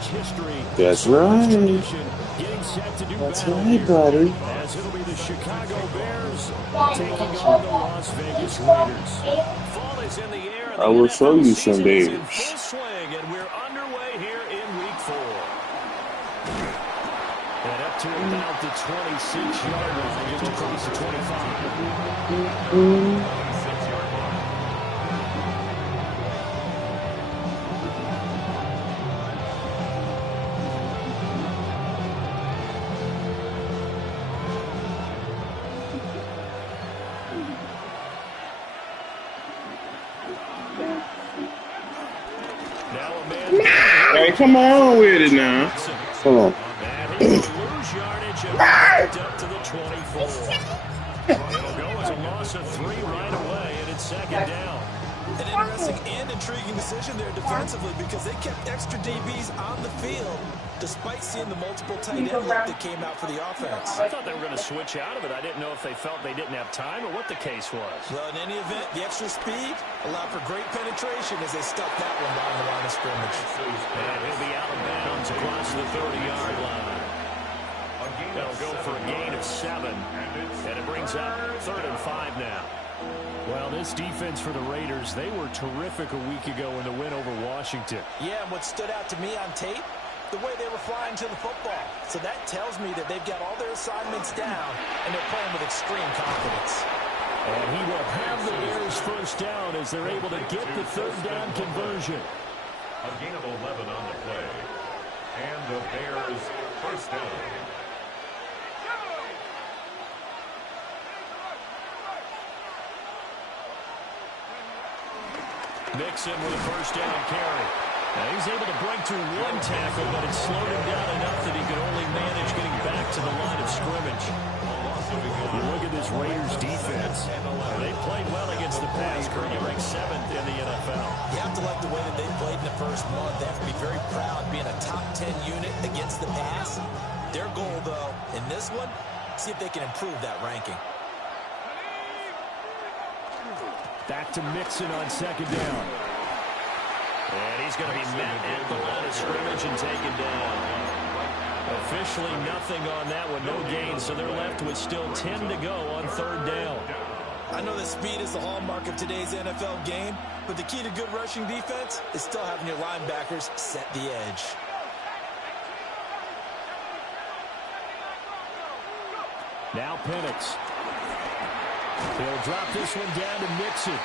much history. That's So much right. tradition. Getting set to do That's battle right, here, buddy. as it'll be the Chicago Bears taking on the Las Vegas Raiders. Fall is in the air, and I the will show NFL you some season is in Bears. full swing, and we're underway here in Week 4. And up to about the 26-yard line, just across the 25. Hey, come on with it now. Hold on. And he will lose yardage and picked up to the 24. It'll go as a loss of 3 right away, and it's second down. An interesting and intriguing decision there defensively because they kept extra DBs on the field despite seeing the multiple tight end look that came out for the offense. I thought they were going to switch out of it. I didn't know if they felt they didn't have time or what the case was. Well, in any event, the extra speed allowed for great penetration as they stuffed that one down the line of scrimmage. And he'll be out of bounds across the 30-yard line. They'll go for a gain of 7, and it brings up 3rd and 5 now. Well, this defense for the Raiders, they were terrific a week ago in the win over Washington. Yeah, and what stood out to me on tape, the way they were flying to the football. So that tells me that they've got all their assignments down, and they're playing with extreme confidence. And he will have the Bears first down as they're able to get the 3rd down conversion. A gain of 11 on the play. And the Bears first down. Mixon with a first down carry. Now he's able to break through 1 tackle, but it slowed him down enough that he could only manage getting back to the line of scrimmage. You look at this Raiders defense. They played well against the pass, currently ranked 7th in the NFL. You have to like the way that they played in the first month. They have to be very proud being a top 10 unit against the pass. Their goal, though, in this one, see if they can improve that ranking. Back to Mixon on 2nd down. And he's going to be met at the line of scrimmage and taken down. Officially nothing on that one, no gain, so they're left with still 10 to go on 3rd down. I know that speed is the hallmark of today's NFL game, but the key to good rushing defense is still having your linebackers set the edge. Now Penix. He'll drop this one down to Mixon.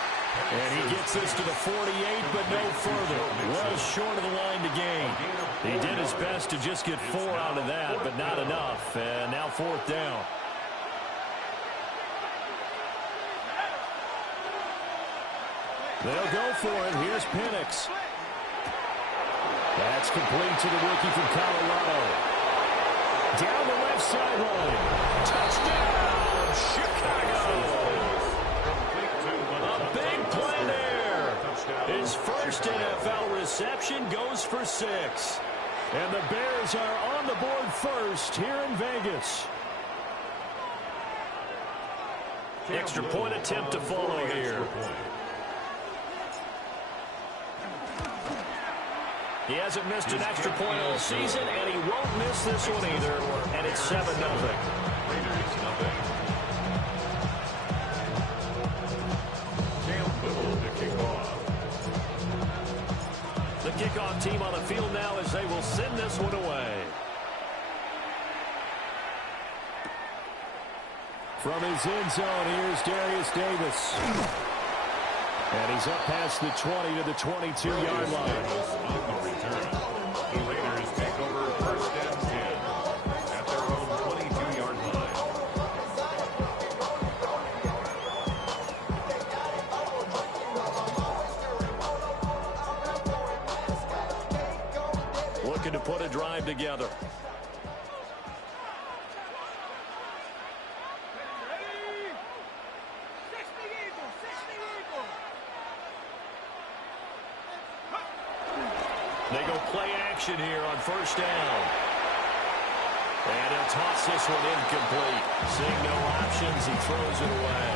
And he gets this to the 48, but no further. Well short of the line to gain. He did his best to just get 4 out of that, but not enough. And now 4th down. They'll go for it. Here's Penix. That's complete to the rookie from Colorado. Down the left sideline. Touchdown, Chicago. A big play there. His first NFL reception goes for 6. And the Bears are on the board first here in Vegas. Extra point attempt to follow here. He hasn't missed an extra point all season, and he won't miss this one either. And it's 7-0. The kickoff team on the field now as they will send this one away. From his end zone, here's Darius Davis. And he's up past the 20 to the 22-yard line. The Raiders take over 1st and 10 at their own 22-yard line. Looking to put a drive together. They go play action here on 1st down. And he'll toss this one incomplete. Seeing no options, he throws it away.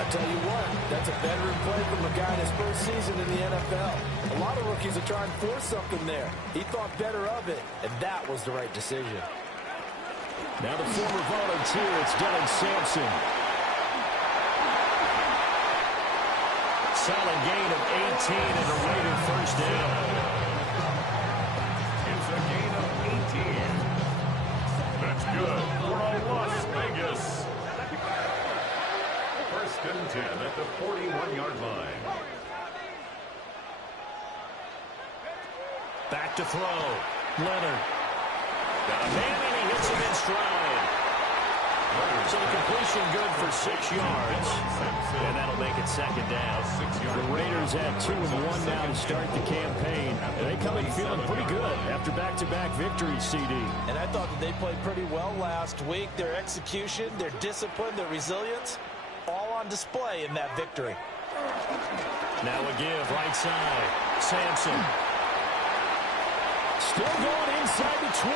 I I tell you what, that's a veteran play from a guy in his first season in the NFL. A lot of rookies are trying to force something there. He thought better of it, and that was the right decision. Now the former volunteer, it's Dylan Sampson. Solid gain of 18 and a Raider first down. It's a gain of 18. That's good for a Las Vegas. First and 10 at the 41-yard line. Back to throw. Leonard. Got a man and he hits him in stride. So the completion good for 6 yards. And that'll make it second down. The Raiders have 2-1 now to start the campaign. And they come in feeling pretty good after back-to-back victories, CD. And I thought that they played pretty well last week. Their execution, their discipline, their resilience, all on display in that victory. Now a give, right side. Sampson. Still going inside the 20.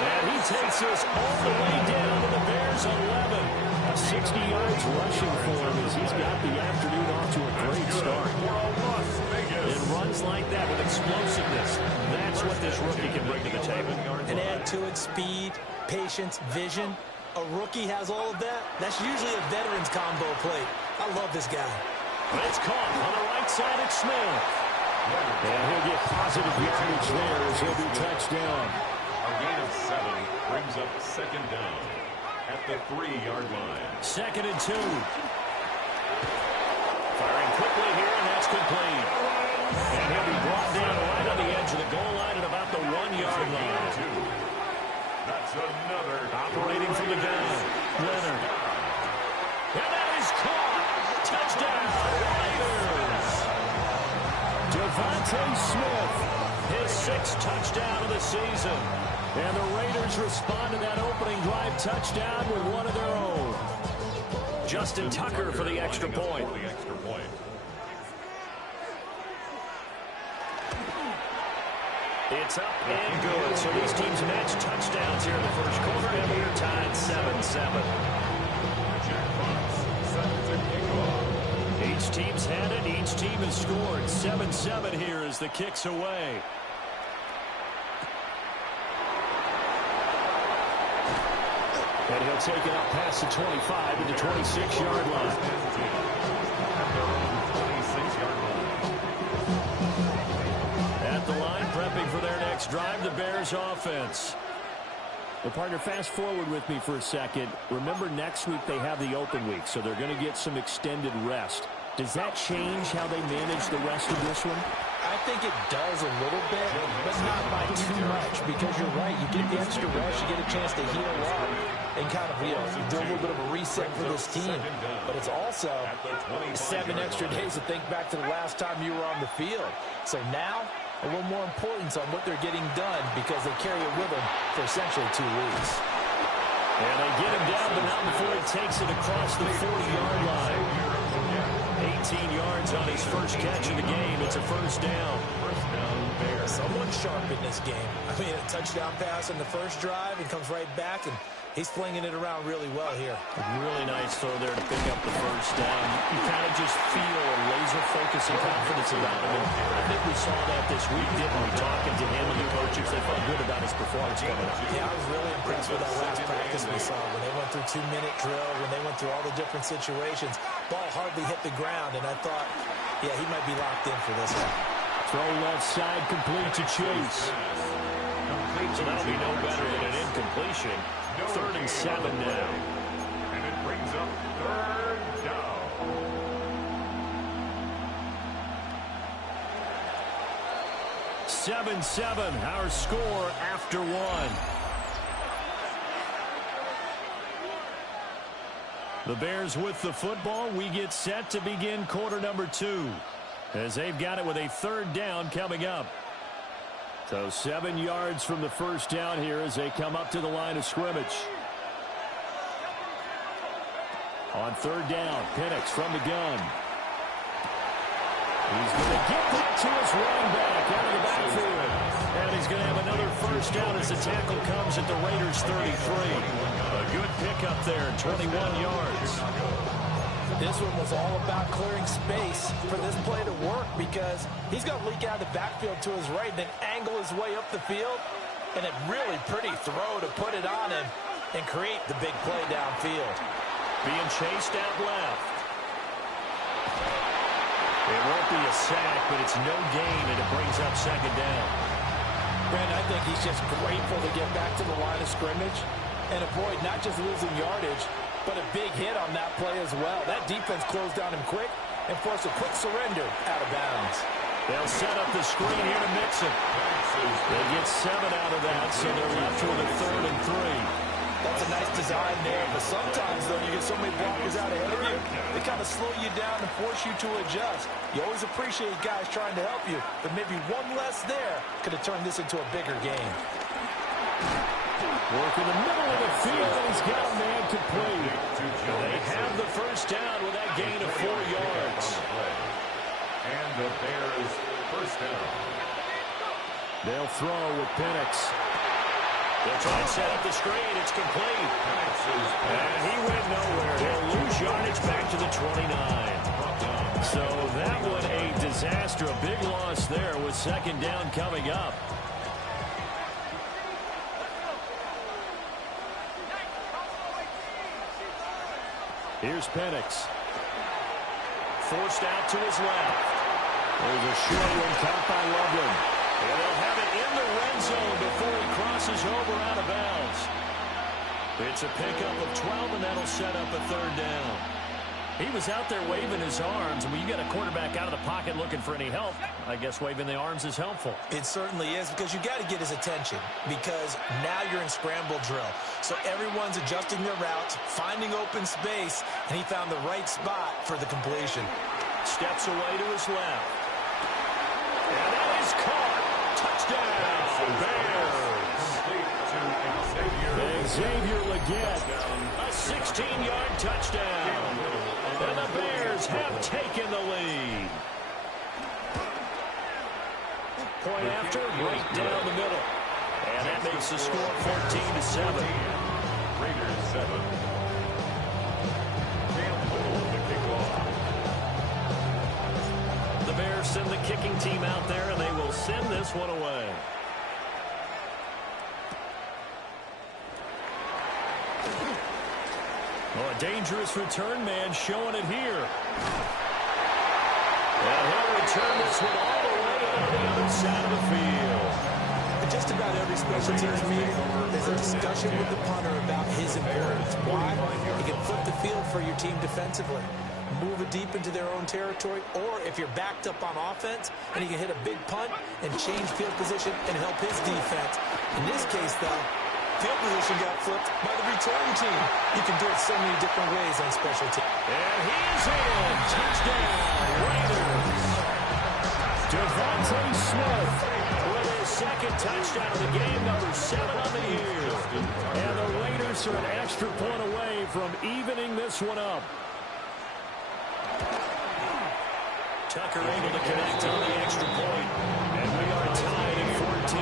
And he takes us all the way down to the Bears' 11. 60 yards rushing for him as he's got the afternoon off to a great start. And runs like that with explosiveness. That's what this rookie can bring to the table. And add to it speed, patience, vision. A rookie has all of that. That's usually a veteran's combo plate. I love this guy. But it's caught on the right side at Smith. And he'll get positive yardage there as he'll be touchdown. A gain of 7 brings up second down at the 3-yard line. Second and 2. Firing quickly here, and that's complete. And he'll be brought down right on the edge of the goal line at about the 1-yard line. That's another operating from the gun. Leonard. And that is caught. Touchdown, Raiders. Devontae Smith, his 6th touchdown of the season. And the Raiders respond to that opening drive touchdown with one of their own. Justin Tucker for the extra point. It's up and good. So these teams match touchdowns here in the first quarter, and we're tied 7-7. Each team's had it. Each team has scored. 7-7 here as the kick's away. And he'll take it up past the 25 to the 26-yard line. At the line, prepping for their next drive, the Bears offense. Well, partner, fast forward with me for a second. Remember, next week they have the open week, so they're going to get some extended rest. Does that change how they manage the rest of this one? I think it does a little bit, but not by too much, because you're right. You get the extra rest, you get a chance to heal up and kind of, do a little bit of a reset for this team. But it's also 7 extra days to think back to the last time you were on the field. So now, a little more importance on what they're getting done because they carry it with them for essentially 2 weeks. And they get him down, but not before he takes it across the 40-yard line. 18 yards on his first catch of the game. It's a first down. Someone sharp in this game. I mean, a touchdown pass in the first drive and comes right back, and he's flinging it around really well here. A really nice throw there to pick up the first down. You kind of just feel a laser focus and confidence about him. And I think we saw that this week, didn't we? Talking to him and the coaches, they felt good about his performance coming up. Yeah, I was really impressed with that last practice we saw when they went through 2-minute drill, when they went through all the different situations. Ball hardly hit the ground, and I thought, yeah, he might be locked in for this one. Throw left side, complete to Chase. So that'll be no better than an incompletion. 3rd and 7 now. And it brings up 3rd down. Seven, our score after 1. The Bears with the football. We get set to begin quarter number 2. As they've got it with a 3rd down coming up. So 7 yards from the first down here as they come up to the line of scrimmage. On 3rd down, Penix from the gun. He's going to get that to his running back out of the backfield. And he's going to have another first down as the tackle comes at the Raiders' 33. A good pickup there, 21 yards. This one was all about clearing space for this play to work because he's going to leak out of the backfield to his right and then angle his way up the field. And a really pretty throw to put it on him and create the big play downfield. Being chased out left. It won't be a sack, but it's no gain, and it brings up second down. Brandon, I think he's just grateful to get back to the line of scrimmage and avoid not just losing yardage, but a big hit on that play as well. That defense closed down him quick and forced a quick surrender out of bounds. They'll set up the screen here to mix it. They get 7 out of that, so they're left with a 3rd and 3. That's a nice design there, but sometimes, though, you get so many blockers out ahead of you, they kind of slow you down and force you to adjust. You always appreciate guys trying to help you, but maybe one less there could have turned this into a bigger game. Work in the middle of the field, and he's got a man complete. They have the first down with that gain of 4 yards. And the Bears first down. They'll throw with Penix. They'll try and set up the screen. It's complete. And he went nowhere. He'll lose yardage back to the 29. So that one a disaster. A big loss there with second down coming up. Here's Penix. Forced out to his left. There's a short one caught by Loveland. And they'll have it in the red zone before he crosses over out of bounds. It's a pickup of 12, and that'll set up a 3rd down. He was out there waving his arms, and when you got a quarterback out of the pocket looking for any help, I guess waving the arms is helpful. It certainly is, because you got to get his attention, because now you're in scramble drill. So everyone's adjusting their routes, finding open space, and he found the right spot for the completion. Steps away to his left. And that is caught. Touchdown, Bears. Xavier Legette, a 16-yard touchdown. And the Bears have taken the lead. Point after, right down the middle. And that makes the score 14-7. Raiders 7. Campbell, the kickoff. The Bears send the kicking team out there, and they will send this one away. Oh, a dangerous return man showing it here. And he'll return this one all the way on the other side of the field. At just about every special teams meeting, there's a discussion with the punter about his importance. Why? He can flip the field for your team defensively, move it deep into their own territory, or if you're backed up on offense, and he can hit a big punt and change field position and help his defense. In this case, though, field position got flipped by the return team. You can do it so many different ways on special teams. And he's in. Touchdown, Raiders. Devontae Smith with his second touchdown of the game, number 7 on the year. And the Raiders are an extra point away from evening this one up. Tucker able to connect on the extra point. And we are tied at 14.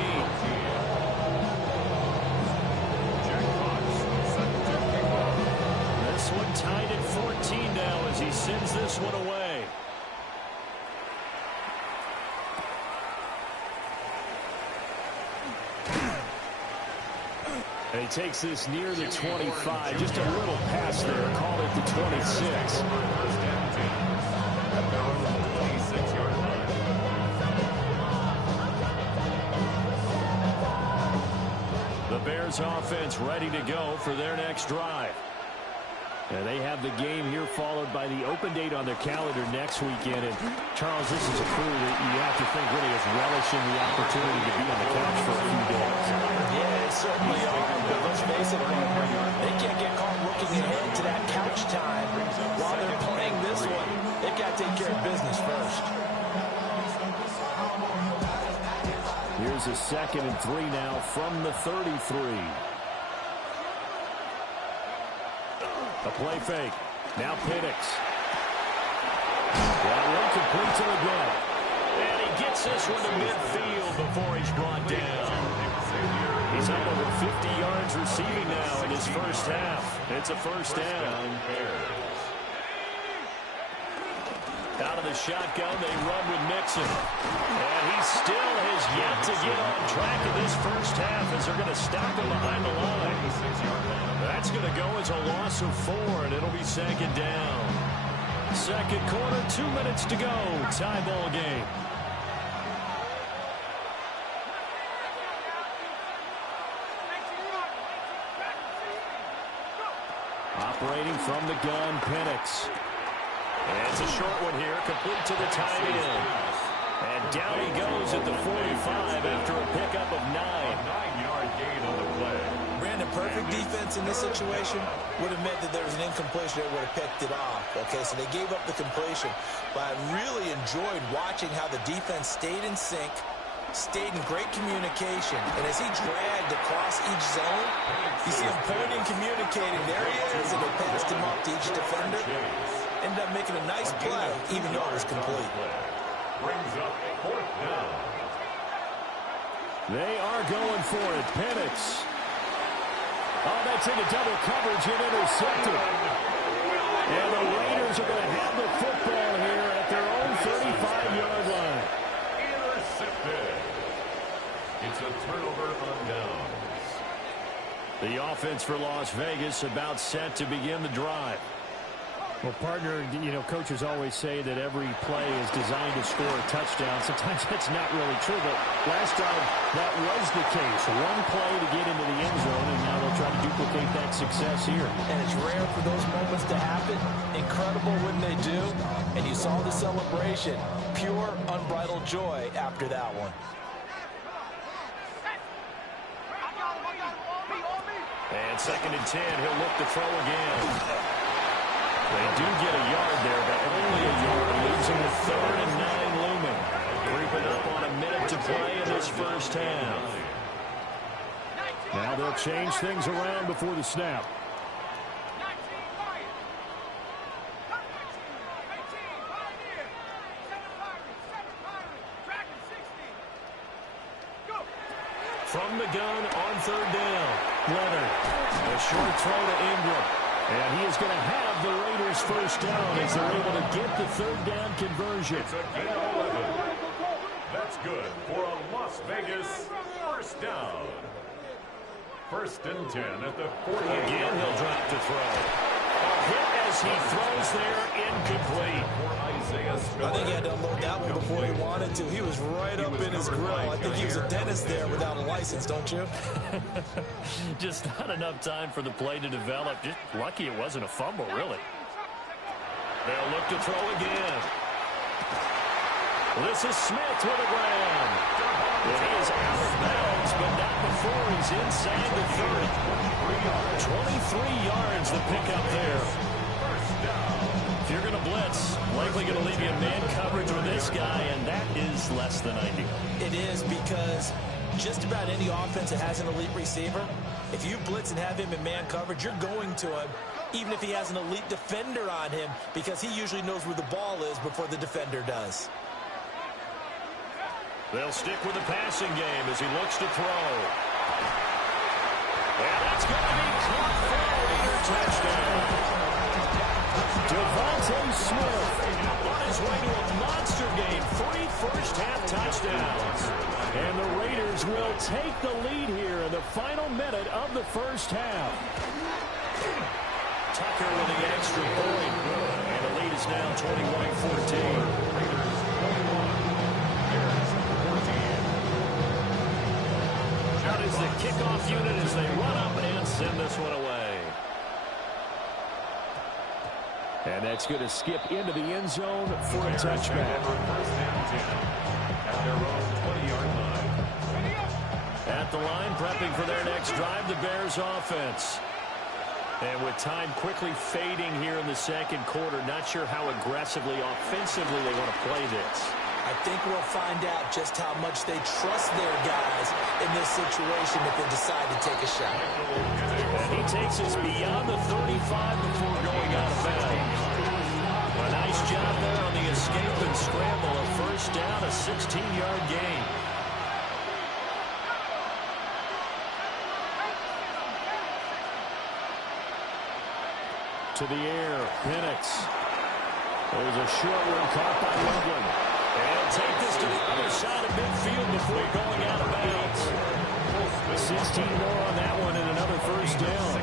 This one tied at 14 now as he sends this one away. And he takes this near the 25. Just a little pass there. Call it the 26. The Bears offense ready to go for their next drive. And they have the game here followed by the open date on their calendar next weekend. And, Charles, this is a crew that you have to think really is relishing the opportunity to be on the couch for a few days. Yeah, they certainly are. But let's face it, they can't get caught looking ahead to that couch time while they're playing this one. They've got to take care of business first. Here's a 2nd and 3 now from the 33. A play fake. Now Penix. That one complete to Legette. And he gets this one to midfield before he's brought down. He's up over 50 yards receiving now in his first half. It's a first down. Out of the shotgun, they run with Mixon. And he still has yet to get on track in this first half as they're going to stop him behind the line. That's going to go as a loss of 4, and it'll be second down. Second quarter, 2 minutes to go. Tie ball game. Operating from the gun, Penix. And it's a short one here, complete to the tight end. And down he goes at the 45 after a pickup of 9. A 9-yard gain on the play. Brandon, perfect defense in this situation would have meant that there was an incompletion that would have picked it off. Okay, so they gave up the completion. But I really enjoyed watching how the defense stayed in sync, stayed in great communication. And as he dragged across each zone, you see him pointing, communicating. There he is, and they passed him off to each defender. Ended up making a nice play, even though it was complete. Brings up 4th down. They are going for it. Penix. Oh, that's into double coverage and intercepted. And the Raiders are going to have the football here at their own 35-yard line. Intercepted. It's a turnover on downs. The offense for Las Vegas about set to begin the drive. Well, partner, you know, coaches always say that every play is designed to score a touchdown. Sometimes that's not really true, but last drive that was the case. One play to get into the end zone, and now they'll try to duplicate that success here. And it's rare for those moments to happen. Incredible when they do. And you saw the celebration. Pure, unbridled joy after that one. And 2nd and 10, he'll look to throw again. They do get a yard there, but only a yard, losing the 3rd and 9 looming. Creeping up on a minute to play in this first half. Now they'll change things around before the snap. From the gun on 3rd down. Leonard, a short throw to Ingram. And he is going to have the Raiders first down as they're able to get the 3rd down conversion. It's a gain of 11. That's good for a Las Vegas first down. 1st and 10 at the 40. Again, he'll drop to throw. A hit as he throws there, incomplete. I think he had to unload that one before he wanted to. He was right up in his grill. I think he was a dentist there without a license, don't you? Just not enough time for the play to develop. Just lucky it wasn't a fumble, really. They'll look to throw again. This is Smith with a grab. And he is out of bounds, but not before he's inside the 30. 23 yards the pickup there. If you're going to blitz, likely going to leave you in man coverage with this guy, and that is less than ideal. It is, because just about any offense that has an elite receiver, if you blitz and have him in man coverage, you're going to him, even if he has an elite defender on him, because he usually knows where the ball is before the defender does. They'll stick with the passing game as he looks to throw. And that's going to be caught for a Raider touchdown. Devontae Smith on his way to a monster game. 3 first-half touchdowns. And the Raiders will take the lead here in the final minute of the first half. Tucker with the extra point. And the lead is now 21-14. Out is the kickoff unit as they run up and send this one away. And that's going to skip into the end zone for a touchback. First and 10 at their own 20-yard line. At the line, prepping for their next drive, the Bears offense. And with time quickly fading here in the second quarter, not sure how aggressively, offensively they want to play this. I think we'll find out just how much they trust their guys in this situation if they decide to take a shot. And he takes us beyond the 35 before going out of bounds. A nice job there on the escape and scramble. A first down, a 16-yard gain. To the air, Penix. There's a short one caught by Logan. And take this to the other side of midfield before going out of bounds. 16 more on that one and another first down.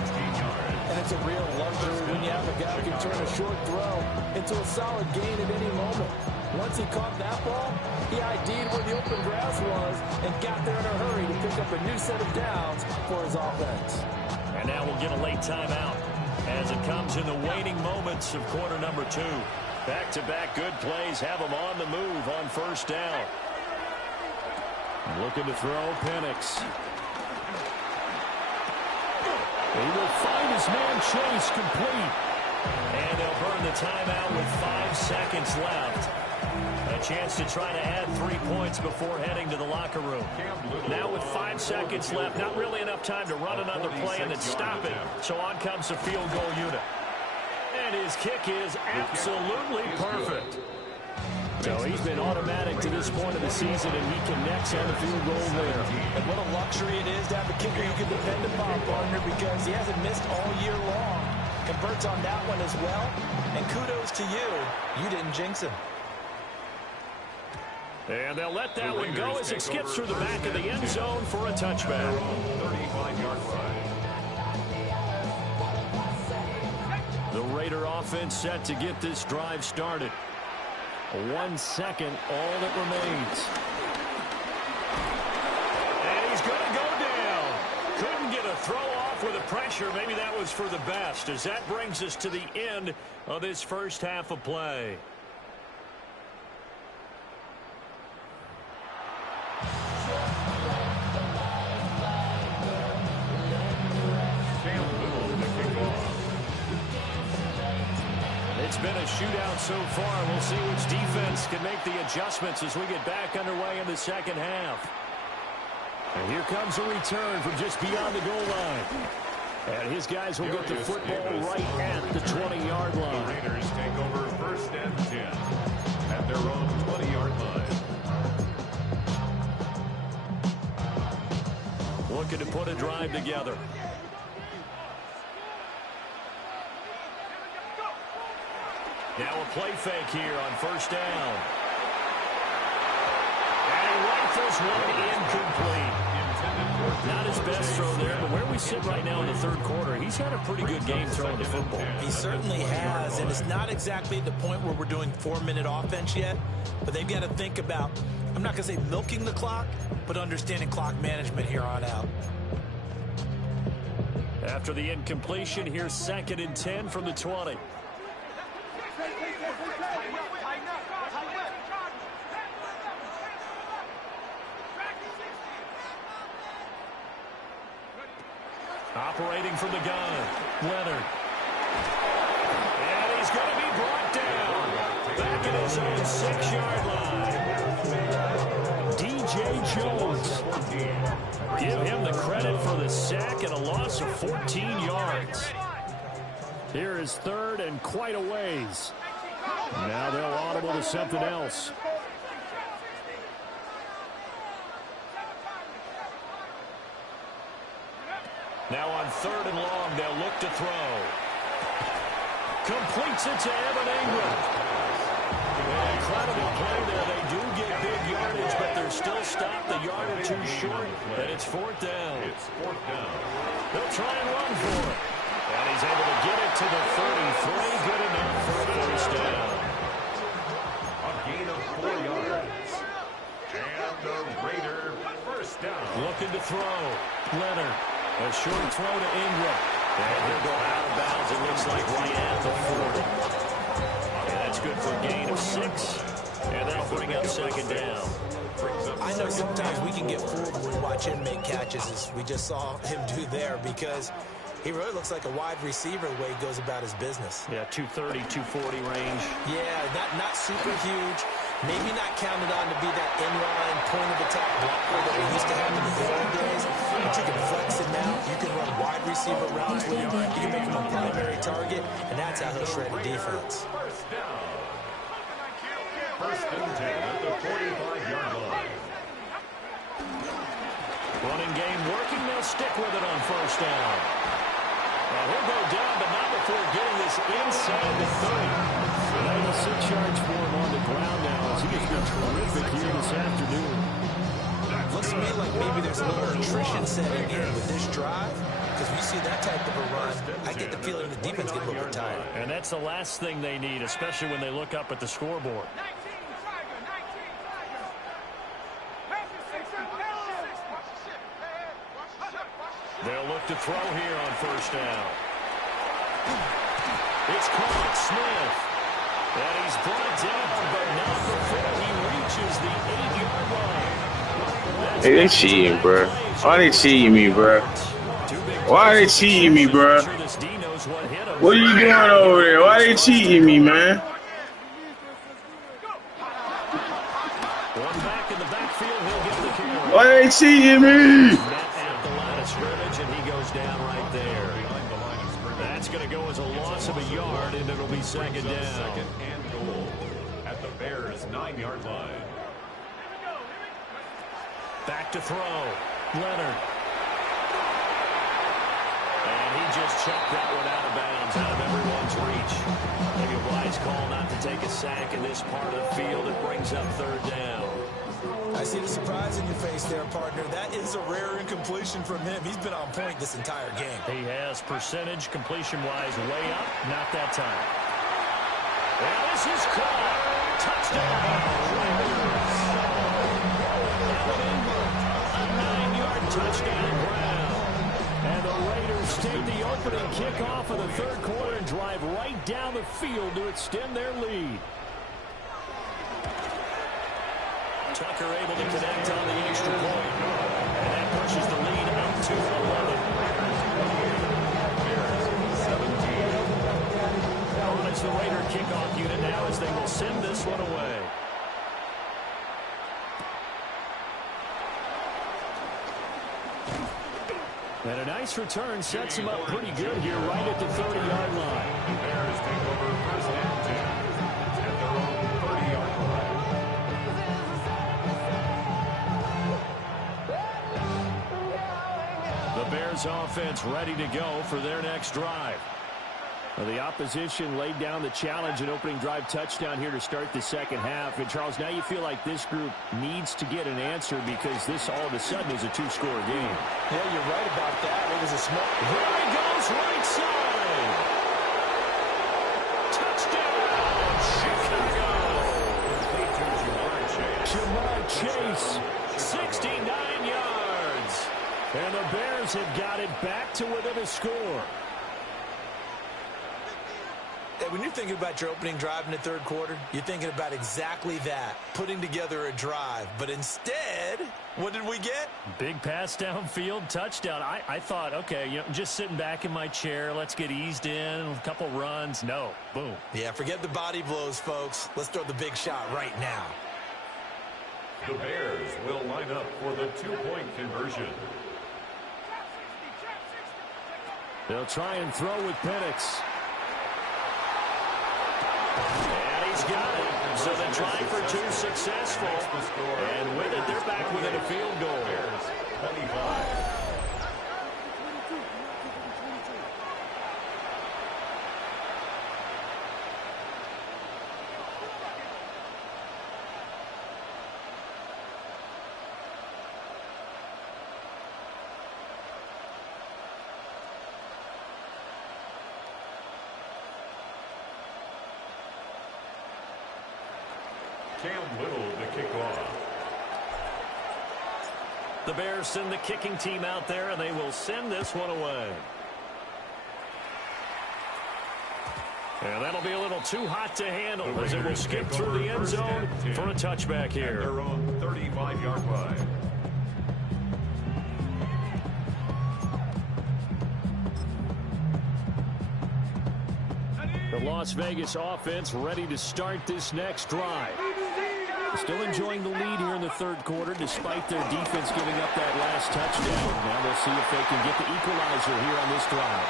And it's a real luxury when you have a guy who can turn a short throw into a solid gain at any moment. Once he caught that ball, he ID'd where the open grass was and got there in a hurry to pick up a new set of downs for his offense. And now we'll get a late timeout as it comes in the waning moments of quarter number 2. Back-to-back good plays have them on the move on first down. Looking to throw, Penix. He will find his man Chase complete. And they'll burn the timeout with 5 seconds left. A chance to try to add 3 points before heading to the locker room. Now with 5 seconds left, not really enough time to run another play and then stop it. So on comes the field goal unit. And his kick is absolutely perfect. So he's been automatic to this point of the season, and he connects on the field goal there. And what a luxury it is to have a kicker you can depend upon, partner, because he hasn't missed all year long. Converts on that one as well. And kudos to you. You didn't jinx him. And they'll let that one go as it skips through the back of the end zone for a touchback. 35-yard line. The Raider offense set to get this drive started. 1 second, all that remains. And he's going to go down. Couldn't get a throw off with the pressure. Maybe that was for the best, as that brings us to the end of this first half of play. It's been a shootout so far. We'll see which defense can make the adjustments as we get back underway in the second half. And here comes a return from just beyond the goal line. And his guys will get the football right at the 20-yard line. The Raiders take over first and 10 at their own 20-yard line. Looking to put a drive together. Now a play fake here on first down. And he rifles one incomplete. Not his best throw there, but where we sit right now in the third quarter, he's had a pretty good game throwing the football. He certainly has, and it's not exactly at the point where we're doing 4-minute offense yet, but they've got to think about, I'm not going to say milking the clock, but understanding clock management here on out. After the incompletion, here's 2nd and 10 from the 20. Operating from the gun, Leonard. And he's going to be brought down. Back at his own 6-yard line. D.J. Jones. Give him the credit for the sack and a loss of 14 yards. Here is 3rd and quite a ways. Now they'll audible to something else. Now on 3rd and long, they'll look to throw. Completes it to Evan Ingram. An incredible play there. They do get big yardage, but they're still stopped a yard or two short, and it's 4th down. It's 4th down. They'll try and run for it. And he's able to get it to the 33. Good enough for a first down. A gain of 4 yards. And the Raider first down. Looking to throw. Leonard. A short throw to Ingram. And he'll go out of bounds, it looks like, right at the 40. And that's good for a gain of 6. And that'll bring up 2nd down. I know sometimes we can get fooled when we watch him make catches, as we just saw him do there, because he really looks like a wide receiver the way he goes about his business. Yeah, 230, 240 range. Yeah, not super huge. Maybe not counted on to be that inline point-of-attack blocker that we used to have in the early days. But you can flex him out. You can run wide receiver routes with him. You can make him a primary target, and that's how he'll shred a defense. First down. 1st and 10 at the 45-yard line. Running game working. They'll stick with it on first down. And he'll go down, but not before getting this inside the 30. And a 6-yard for him on the ground now as he has been terrific here this afternoon. Looks to me like maybe there's a little attrition setting in with this drive. Because when you see that type of a run, I get the feeling the defense get a little bit tired. And that's the last thing they need, especially when they look up at the scoreboard. They'll look to throw here on first down. It's caught Smith. And he's brought down, but not before he reaches the 8-yard line. Hey, they cheating, bro. Why they cheating me, bro? Why they cheating me, bro? What are you doing over there? Why they cheating me, man? One back in the backfield, he'll get the carry. Why they cheating me? At the line of scrimmage, and he goes down right there. That's going to go as a loss of a yard, and it'll be second down. Second and goal at the Bears' 9-yard line. Back to throw. Leonard. And he just checked that one out of bounds, out of everyone's reach. Maybe a wise call not to take a sack in this part of the field. It brings up third down. I see the surprise in your face there, partner. That is a rare incompletion from him. He's been on point this entire game. He has percentage, completion-wise, way up. Not that time. And this is caught. Touchdown. A 9-yard touchdown ground. And the Raiders take the opening kickoff of the third quarter and drive right down the field to extend their lead. Tucker able to connect on the extra point. And that pushes the lead up to 11. On is the Raider kickoff unit now as they will send this one away. And a nice return sets him up pretty good here right at the 30-yard line. Bears take over first and 10 at their own 30-yard line. The Bears offense ready to go for their next drive. Well, the opposition laid down the challenge and opening drive touchdown here to start the second half. And, Charles, now you feel like this group needs to get an answer because this all of a sudden is a two-score game. Yeah, you're right about that. It was a small... Here he goes, right side. Touchdown, Chicago. Jamar Chase, 69 yards. And the Bears have got it back to within a score. When you're thinking about your opening drive in the third quarter, you're thinking about exactly that, putting together a drive. But instead, what did we get? Big pass downfield, touchdown. I thought, okay, you know, just sitting back in my chair, let's get eased in, a couple runs. No, boom. Yeah, forget the body blows, folks. Let's throw the big shot right now. The Bears will line up for the two-point conversion. They'll try and throw with Penix. And he's got it. So they try for two successful. And with it, they're back within a field goal. 25. Cam Little to kick off. The Bears send the kicking team out there, and they will send this one away. And that'll be a little too hot to handle as it will skip through the end zone for a touchback here. Their own 35-yard line. The Las Vegas offense ready to start this next drive. Still enjoying the lead here in the third quarter despite their defense giving up that last touchdown. Now we'll see if they can get the equalizer here on this drive.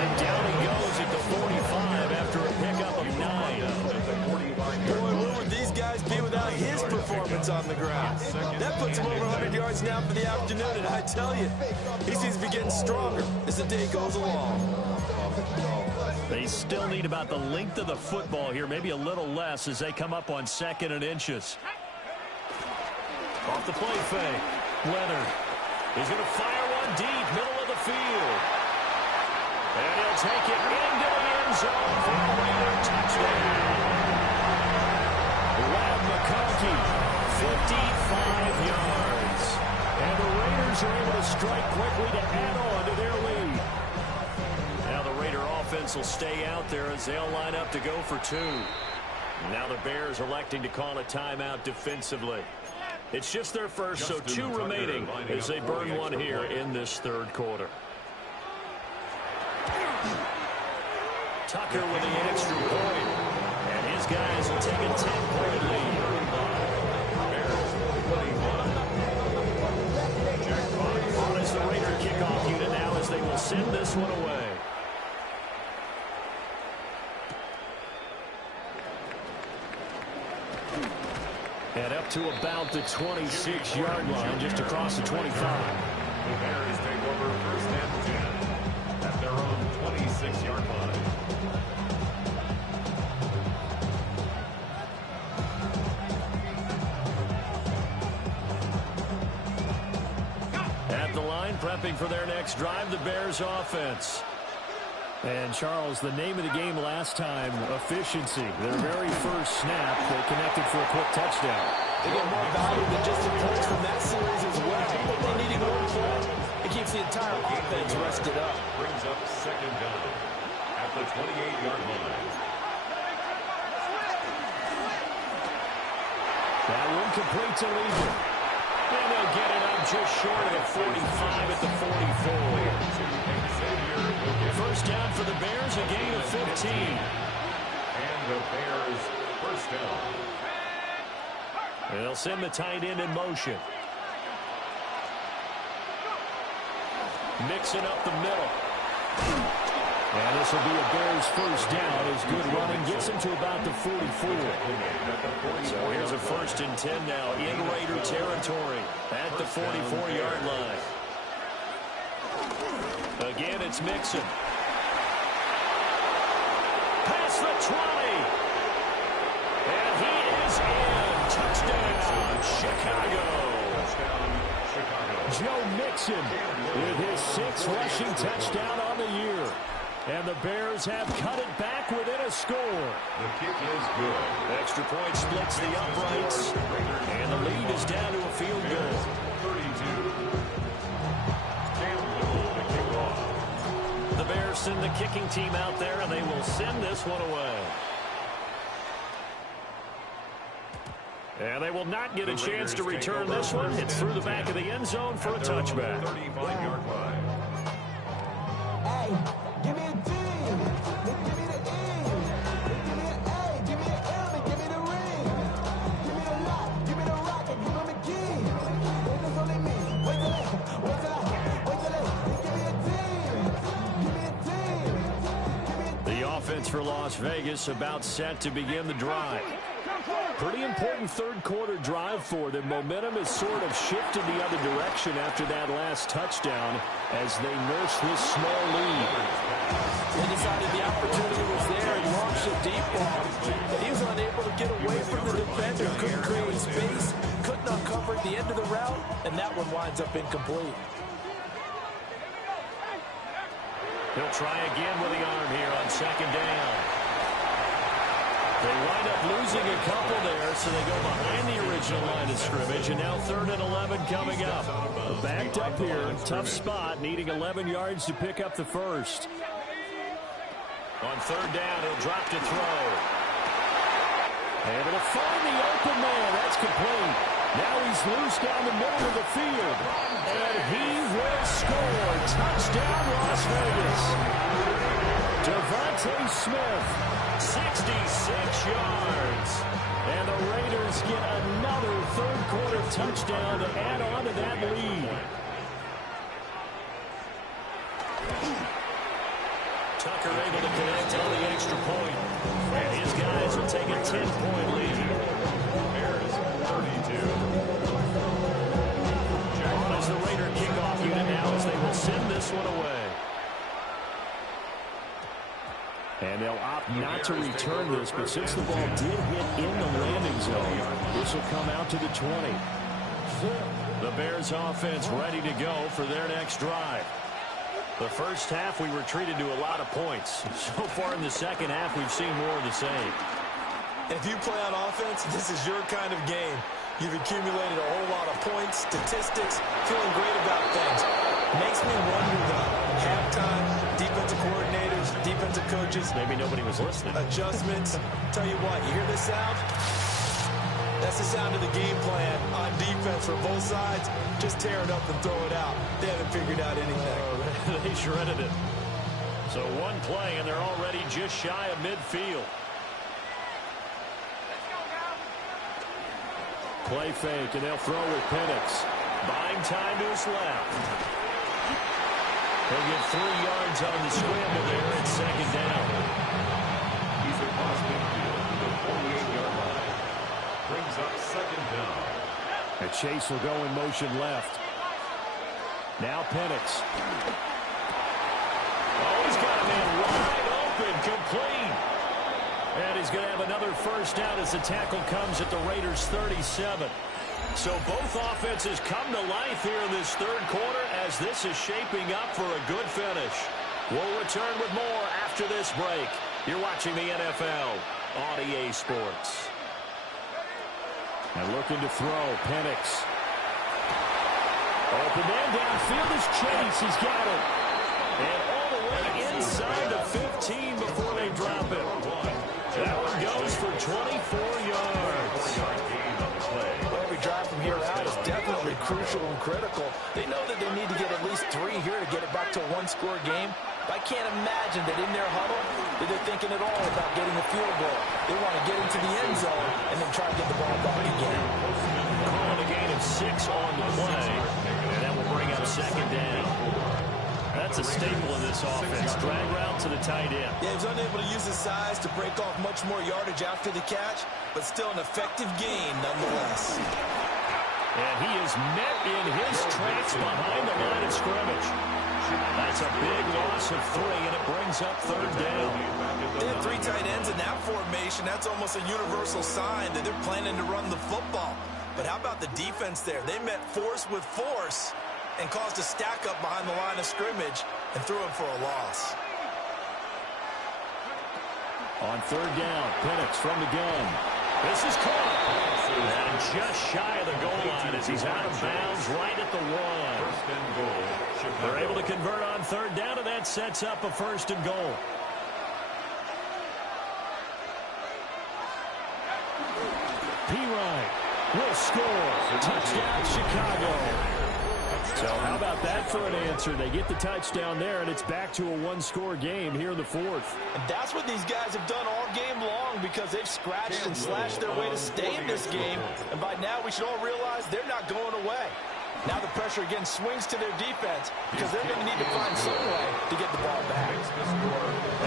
And down he goes at the 45 after a pickup of 9. Boy, would these guys be without his performance on the ground? That puts him over 100 yards now for the afternoon, and I tell you, he seems to be getting stronger as the day goes along. They still need about the length of the football here, maybe a little less as they come up on 2nd and inches. Off the play fake. Leonard. He's going to fire one deep, middle of the field. And he'll take it into the end zone for a Raider touchdown. Lab McConkey, 55 yards. And the Raiders are able to strike quickly to add on to their lead. Now the Raider offense will stay out there as they'll line up to go for 2. Now the Bears electing to call a timeout defensively. It's just their first, so 2 remaining as they burn one here in this 3rd quarter. Tucker with the extra point. And his guys will take a 10-point lead. On as the Raider kickoff unit now as they will send this one away. And up to about the 26-yard line, just across the 25. The Bears take over 1st and 10 at their own 26-yard line. At the line, prepping for their next drive, the Bears offense. And, Charles, the name of the game last time, efficiency. Their very first snap, they connected for a quick touchdown. They get more value than just the points from that series as well. They needing one play. It keeps the entire offense rested up. Brings up 2nd down at the 28-yard line. That one complete to Legion. And they'll get it up just short of the 45 at the 44. First down for the Bears, a gain of 15. And the Bears first down. And they'll send the tight end in motion. Mixing up the middle. And this will be a Bears first down as good running gets him to about the 44. So here's a 1st and 10 now in Raider territory at the 44-yard line. Again, it's Mixon. Past the 20. And he is in. Touchdown, Chicago. Joe Mixon with his 6th rushing touchdown on the year. And the Bears have cut it back within a score. The kick is good. Extra point splits the uprights. And the lead is down to a field goal. 32. The Bears send the kicking team out there, and they will send this one away. And they will not get a chance to return this one. It's through the back of the end zone for a touchback. 35-yard line. Hey, give me a D. Give me the E. Give me an A. Give me an M. And give me the ring. Give me the lock. Give me the rock. And give me the key. And it's only me. Wait till give me a team. Give me a team. The offense for Las Vegas about set to begin the drive. Pretty important 3rd quarter drive for them. Momentum has sort of shifted the other direction after that last touchdown as they nurse this small lead. They decided the opportunity was there and launched a deep ball. But he was unable to get away from the defender. Couldn't create space. Couldn't uncover at the end of the route. And that one winds up incomplete. He'll try again with the arm here on 2nd down. They wind up losing a couple there, so they go behind the original line of scrimmage, and now 3rd and 11 coming up. Backed up here, tough spot, needing 11 yards to pick up the first. On 3rd down, he'll drop to throw. Able to find the open man. That's complete. Now he's loose down the middle of the field. And he will score. Touchdown, Las Vegas. Devontae Smith, 66 yards. And the Raiders get another 3rd quarter touchdown to add on to that lead. Tucker able to connect on the extra point. And his guys will take a 10-point lead. Bears 32. On as the Raider kickoff unit now as they will send this one away. And they'll opt not to return this, but since the ball did hit in the landing zone, this will come out to the 20. The Bears offense ready to go for their next drive. The first half, we were treated to a lot of points. So far in the second half, we've seen more of the same. If you play on offense, this is your kind of game. You've accumulated a whole lot of points, statistics, feeling great about things. Makes me wonder, though, halftime, defensive coordinators, defensive coaches. Maybe nobody was listening. Adjustments. Tell you what, you hear this sound? That's the sound of the game plan on defense for both sides. Just tear it up and throw it out. They haven't figured out anything. They shredded it. So one play, and they're already just shy of midfield. Play fake, and they'll throw with Penix. Buying time to his left. He'll get 3 yards on the scramble there at second down. He's across midfield to the 48-yard line. Brings up second down. And Chase will go in motion left. Now Penix. Oh, he's got a man wide open, complete. And he's going to have another first down as the tackle comes at the Raiders' 37. So both offenses come to life here in this third quarter as this is shaping up for a good finish. We'll return with more after this break. You're watching the NFL on EA Sports. And looking to throw, Penix. Open man downfield is Chase. He's got it. And all the way inside the 15 before they drop it. That one goes for 24 yards. Every drive from here out is definitely crucial and critical. They know that they need to get at least 3 here to get it back to a one-score game. But I can't imagine that in their huddle that they're thinking at all about getting a field goal. They want to get into the end zone and then try to get the ball back again. Calling a gain of 6 on the play. And that will bring up second down. That's a staple of this offense. Drag route to the tight end. Yeah, he's unable to use his size to break off much more yardage after the catch, but still an effective gain nonetheless. And he is met in his tracks behind the line of scrimmage. That's a big loss of 3, and it brings up third down. They have 3 tight ends in that formation. That's almost a universal sign that they're planning to run the football. But how about the defense there? They met force with force and caused a stack up behind the line of scrimmage and threw him for a loss. On third down, Penix from the gun. This is caught. And just shy of the goal line as he's out of bounds right at the 1. First and goal. They're able to convert on third down, and that sets up a first and goal. P-Ryan will score. Touchdown, Chicago. So how about that for an answer? They get the touchdown there, and it's back to a one-score game here in the fourth. And that's what these guys have done all game long because they've scratched and slashed their way to stay in this game. And by now, we should all realize they're not going away. Now the pressure again swings to their defense because they're going to need to find some way to get the ball back.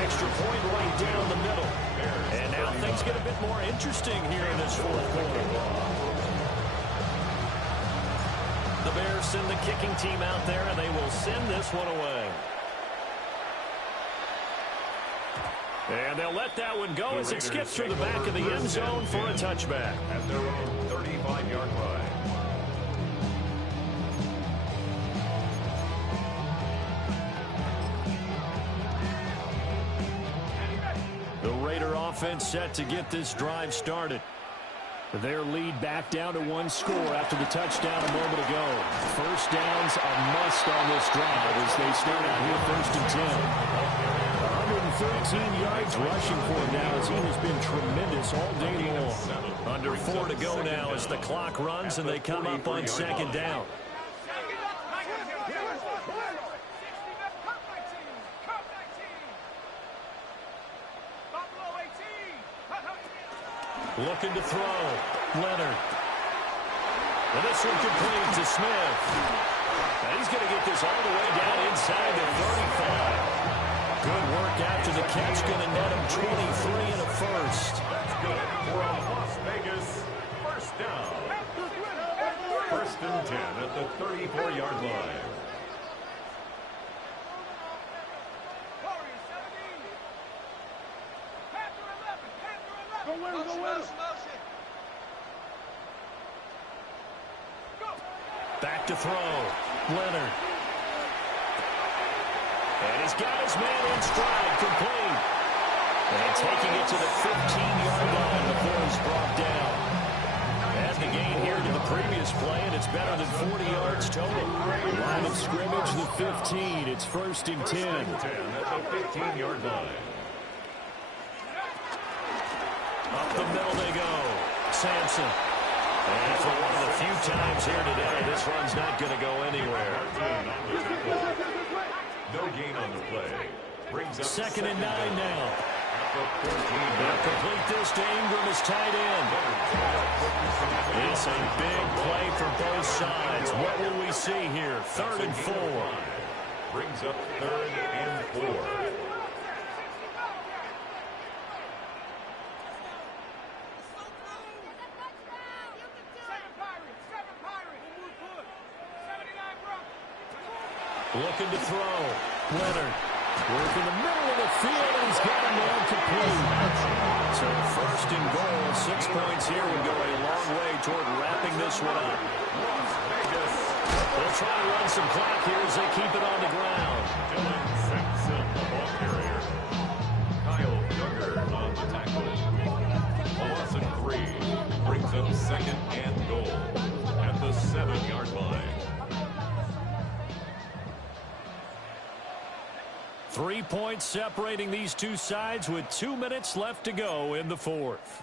Extra point right down the middle. And now things get a bit more interesting here in this fourth quarter. The Bears send the kicking team out there, and they will send this one away. And they'll let that one go as it skips through the back of the end zone for a touchback. At their own 35-yard line. The Raider offense set to get this drive started. Their lead back down to 1 score after the touchdown a moment ago. First down's a must on this drive as they start out here first and 10. 113 yards rushing for him now as he has been tremendous all day long. Under 4 to go now as the clock runs and they come up on second down. Looking to throw. Leonard. And this one complete to Smith. And he's going to get this all the way down inside the 35. Good work after the catch. Going to net him 23 and a first. That's good for a Las Vegas first down. First and 10 at the 34-yard line. Back to throw. Leonard. And he's got his man in stride, complete. And taking it to the 15-yard line before he's brought down. And the gain here to the previous play, and it's better than 40 yards total. Line of scrimmage, the 15. It's first and 10. First and 10 at the 15-yard line. Up the middle they go. Sampson. And for one of the few times here today, this run's not going to go anywhere. No gain on the play. Brings up Second and 9 now. They'll complete this to Ingram as tight end. It's a big play for both sides. What will we see here? Third and 4. Brings up third and 4. Looking to throw. Leonard. Work in the middle of the field, and he's got him there complete. So first and goal. 6 points here would go a long way toward wrapping this one up. They'll try to run some clock here as they keep it on the ground. Dylan Sampson, the ball carrier. Kyle Duggar on the tackle. A loss of 3. Brings up second and goal at the 7-yard line. 3 points separating these two sides with 2 minutes left to go in the fourth.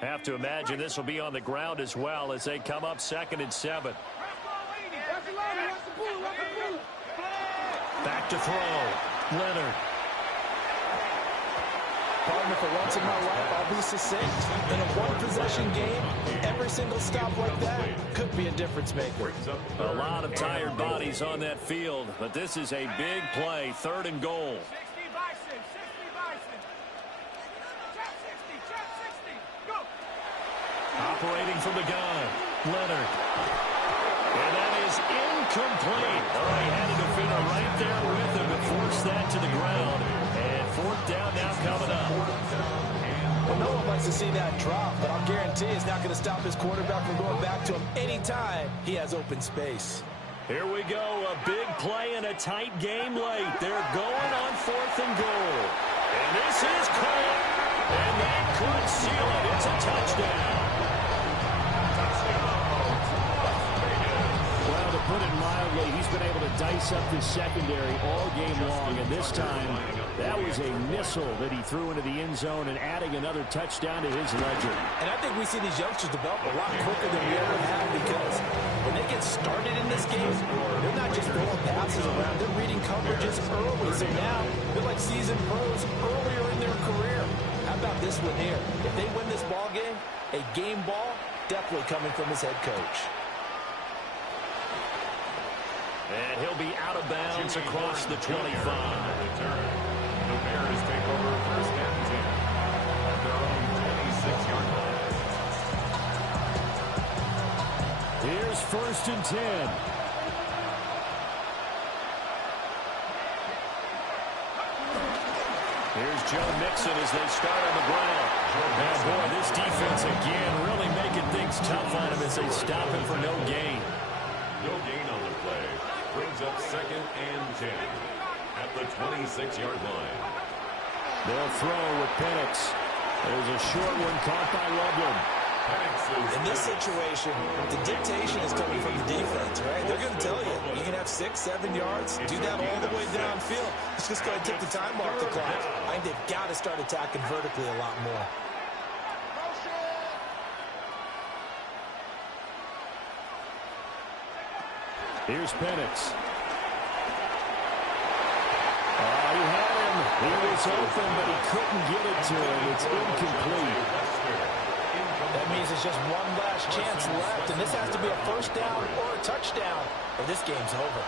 Have to imagine this will be on the ground as well as they come up second and 7. Back to throw. Leonard. Pardon, for once in my life, I'll be succinct. In a one-possession game, every single stop like that could be a difference maker. A lot of tired bodies on that field, but this is a big play. Third and goal. Operating from the gun. Leonard. And that is incomplete. Oh, he had a defender right there with him to force that to the ground. And fourth down now coming up. Well, no one likes to see that drop, but I'll guarantee it's not going to stop his quarterback from going back to him anytime he has open space. Here we go. A big play in a tight game late. They're going on fourth and goal. And this is caught. And that could seal it. It's a touchdown. Well, to put it mildly, he's been able to dice up his secondary all game long. And this time, that was a missile that he threw into the end zone and adding another touchdown to his ledger. And I think we see these youngsters develop a lot quicker than we ever have because when they get started in this game, they're not just throwing passes around. They're reading coverages early. So now they're like seasoned pros earlier in their career. How about this one here? If they win this ball game, a game ball definitely coming from his head coach. And he'll be out of bounds across the 25. The Bears take over first and 10 at their own 26-yard line. Here's first and 10. Here's Joe Mixon as they start on the ground. Now, boy, this defense again really making things tough on him as they stop him for no gain. No gain on the play. Brings up second and 10 at the 26-yard line. They'll throw with Penix. There's a short one caught by Loveland. In this situation, the dictation is coming from the defense, right? They're going to tell you, you can have 6, 7 yards, do that all the way downfield. It's just going to take the time off the clock. I think they've got to start attacking vertically a lot more. Here's Penix. He had him. He was open, but he couldn't get it to him. It's incomplete. That means it's just one last chance left, and this has to be a first down or a touchdown, or this game's over.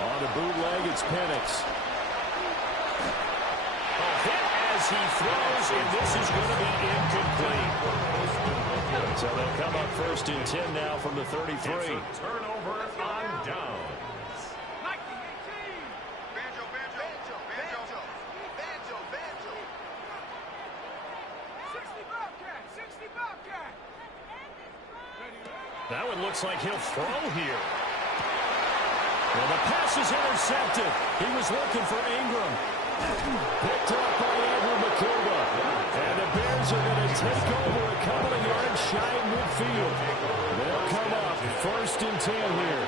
On the bootleg, it's Penix. A hit as he throws, and this is going to be incomplete. So they'll come up 1st and 10 now from the 33. Turnover on downs. That one looks like he'll throw here. Well, the pass is intercepted. He was looking for Ingram. Picked up by Andrew McCullough. And the Bears are going to take over a couple of yards shy of midfield. They'll come up 1st and 10 here.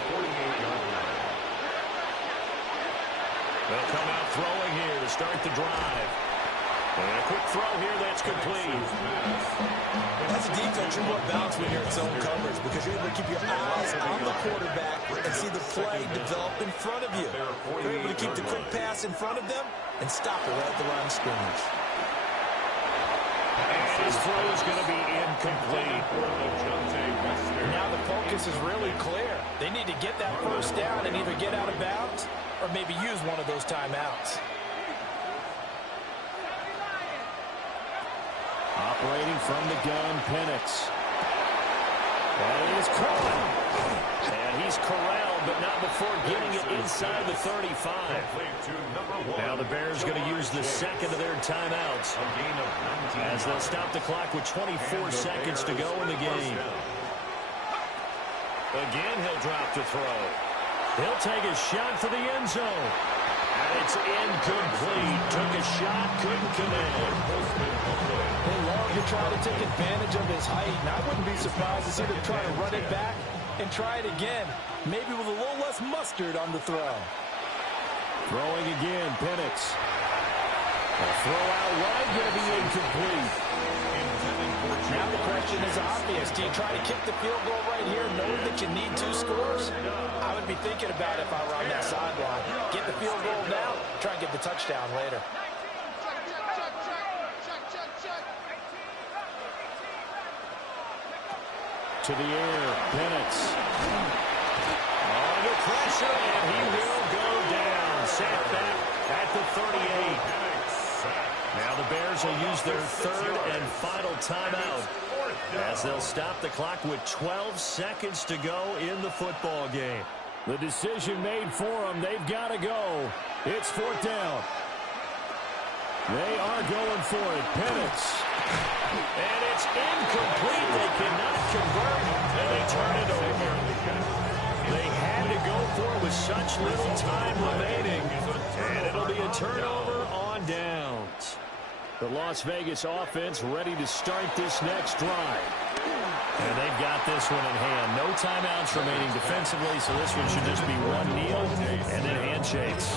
They'll come out throwing here to start the drive. And a quick throw here that's complete. As a defense, you're more balanced when you're in zone coverage because you're able to keep your eyes on the quarterback and see the play develop in front of you. You're able to keep the quick pass in front of them and stop it right at the line of scrimmage. And his throw is going to be incomplete. Now the focus is really clear. They need to get that 1st down and either get out of bounds or maybe use one of those timeouts. Operating from the gun, Penix. And he's corralled. And he's corralled, but not before getting it inside the 35. Now the Bears going to use the 2nd of their timeouts as they'll stop the clock with 24 seconds to go in the game. Again, he'll drop to throw. He'll take a shot for the end zone. And it's incomplete. Took a shot, couldn't connect. They love to try to take advantage of his height, and I wouldn't be surprised to see them try to run it back and try it again, maybe with a little less mustard on the throw. Throwing again, Penix. A throw out wide, going to be incomplete. Now the question is obvious. Do you try to kick the field goal right here knowing that you need 2 scores? I would be thinking about it if I were on that sideline. Get the field goal now, try and get the touchdown later. To the air, Penix. Under pressure, and he will go down. Sat back at the 38. Now the Bears will use their 3rd and final timeout as they'll stop the clock with 12 seconds to go in the football game. The decision made for them. They've got to go. It's 4th down. They are going for it. Penix. And it's incomplete. They cannot convert, and they turn it over. They had to go for it with such little time remaining, and it'll be a turnover on downs. The Las Vegas offense ready to start this next drive. And they've got this one in hand. No timeouts remaining defensively, so this one should just be one kneel and then handshakes.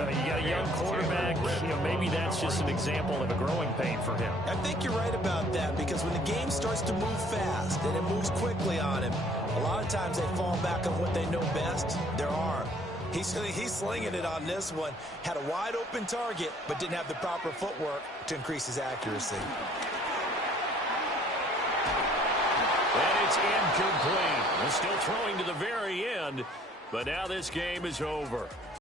You got a young quarterback, maybe that's just an example of a growing pain for him. I think you're right about that because when the game starts to move fast and it moves quickly on him, a lot of times they fall back on what they know best, their arm. He's slinging it on this one. Had a wide open target, but didn't have the proper footwork to increase his accuracy. And it's incomplete. Still throwing to the very end, but now this game is over.